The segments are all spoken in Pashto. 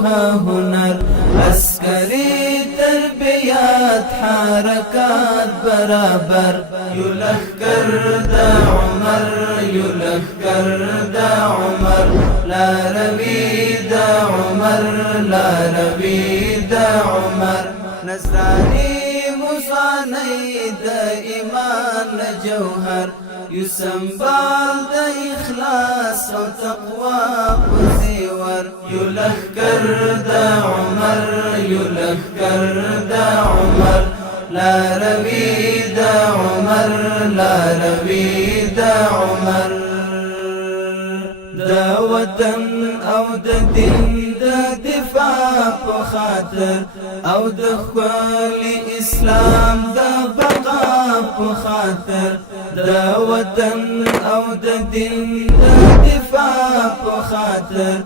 پوها هنر عسکری تربیات حرکات برابر یو لخکر دا عمر یو لخکر دا عمر لاروی دا عمر لاروی دا عمر نصرانی مصانی دا ایمان جوهر یو سنبال دا اخلاص و تقوی پزیور یو لخکر دا عمر یو لخکر دا عمر لاروی دا عمر لاروی دا عمر دا وطن او دا دین دا دفاع په خاطر او د خپل اسلام دا بقا په خاطر دا وطن او د دین دا دفاع په خاطر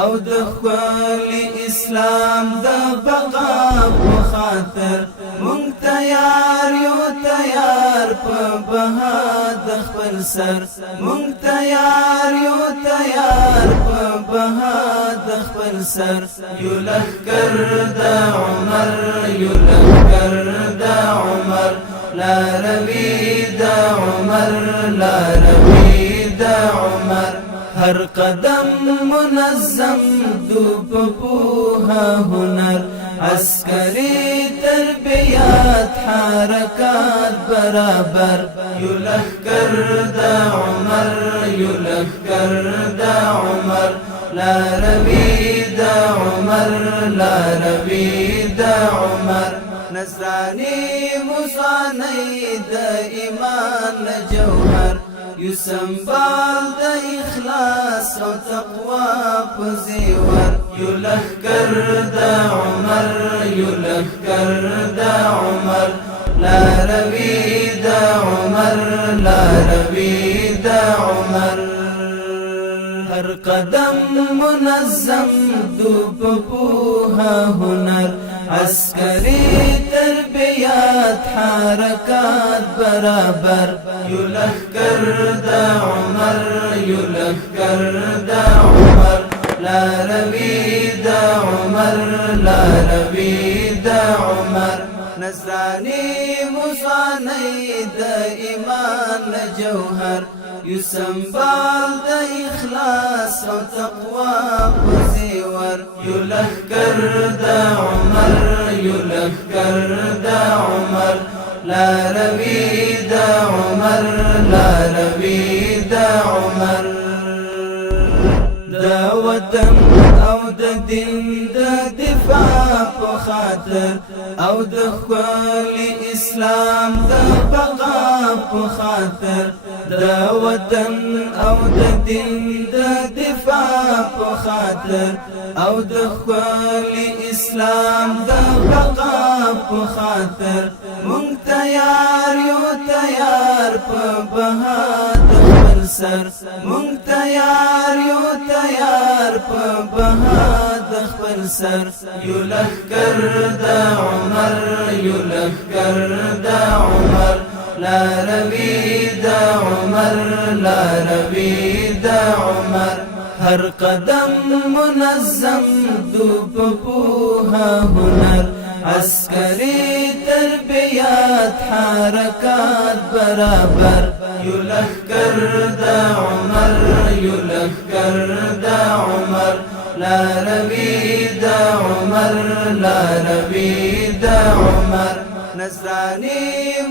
او د خپل اسلام دا بقا په خاطر مونږ تیار یو تیار په بها د خپل سر مونږ تیار یو تیار په بها د خپل سر یو لخکر دا عمر یو لخکر دا عمر لاروی دا عمر لاروی دا عمر هر قدم منظم دو پوها هنر عسکری تربیات حرکات برابر یو لخکر دا عمر یو لخکر دا عمر لاروی دا عمر لاروی دا عمر نصرانی مصانی دا ایمان جوهر یو سنبال دا اخلاص و تقوی پزیور یو لخکر دا عمر یو لخکر دا عمر لاروی دا عمر لاروی دا عمر هر قدم منظم دو پوها هنر عسکری تربیات حرکات برابر یو لخکر دا عمر یو لخکر دا عمر لاروی دا عمر لاروی دا عمر نصرانی مصانی دا ایمان جوهر یو سنبال دا اخلاص و تقوی پزیور یو لخکر دا عمر یو لخکر دا عمر لاروی دا عمر لاروی دا عمر دا وطن او د دین دا دفاع په خاطر او د خپل اسلام دا بقا په خاطر دا وطن او د دین دا دفاع په خاطر او د خپل اسلام دا بقا په خاطر مونږ تیار یو تیار په بها د خپل سر مونږ تیار یو تیار په بها د خپل سر یو لخکر دا عمر یو لخکر دا عمر لاروی دا عمر لاروی دا عمر هر قدم منظم دو پوها هنر عسکری تربیات حرکات برابر یو لخکر دا عمر یو لخکر دا عمر لاروی دا عمر لاروی دا عمر نصرانی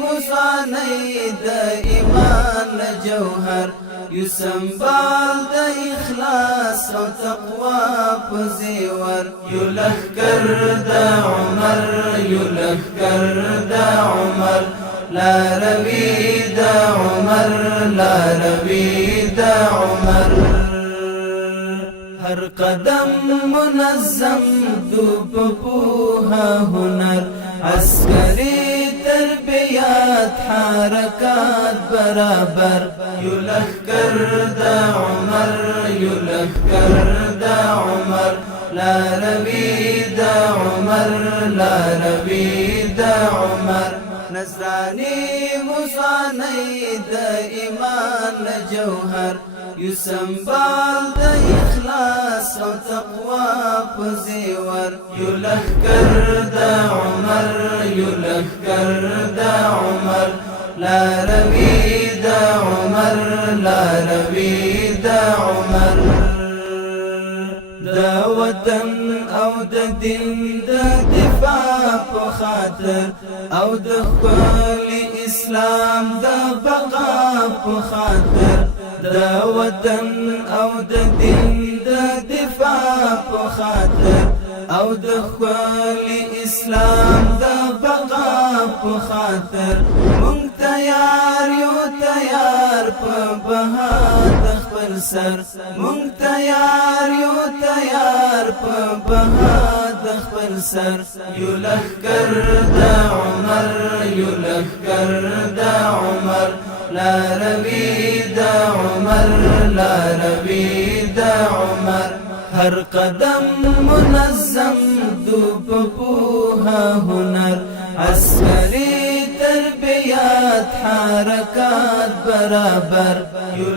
مصانی دا ایمان جوهر یو سنبال دا اخلاص و تقوی پزیور یو لخکر دا عمر یو لخکر دا عمر لاروی دا عمر لاروی دا عمر هر قدم منظم دو پوها هنر عسکری تربیات حرکات برابر یو لخکر دا عمر یو لخکر دا عمر لاروی دا عمر لاروی دا عمر نصرانی مصانی دا ایمان جوهر یو سنبال دا اخلاص و تقوی پزیور یو لخکر دا عمر یو لخکر دا عمر لا روی دا عمر لا روی دا عمر دا وطن او دا دین دا دفاع په خاطر او د خپل اسلام دا بقا په خاطر دا وطن او د دین دا دفاع په خاطر او د خپل اسلام دا بقا په خاطر مونږ تیار یو تیار په بها د خپل سر مونږ تیار یو تیار په بها د خپل سر یو لخکر دا عمر یو لخکر دا عمر لا روی دا عمر لا روی دا عمر هر قدم منظم دو پپوها هنر عسکری تربیات حرکات برابر یو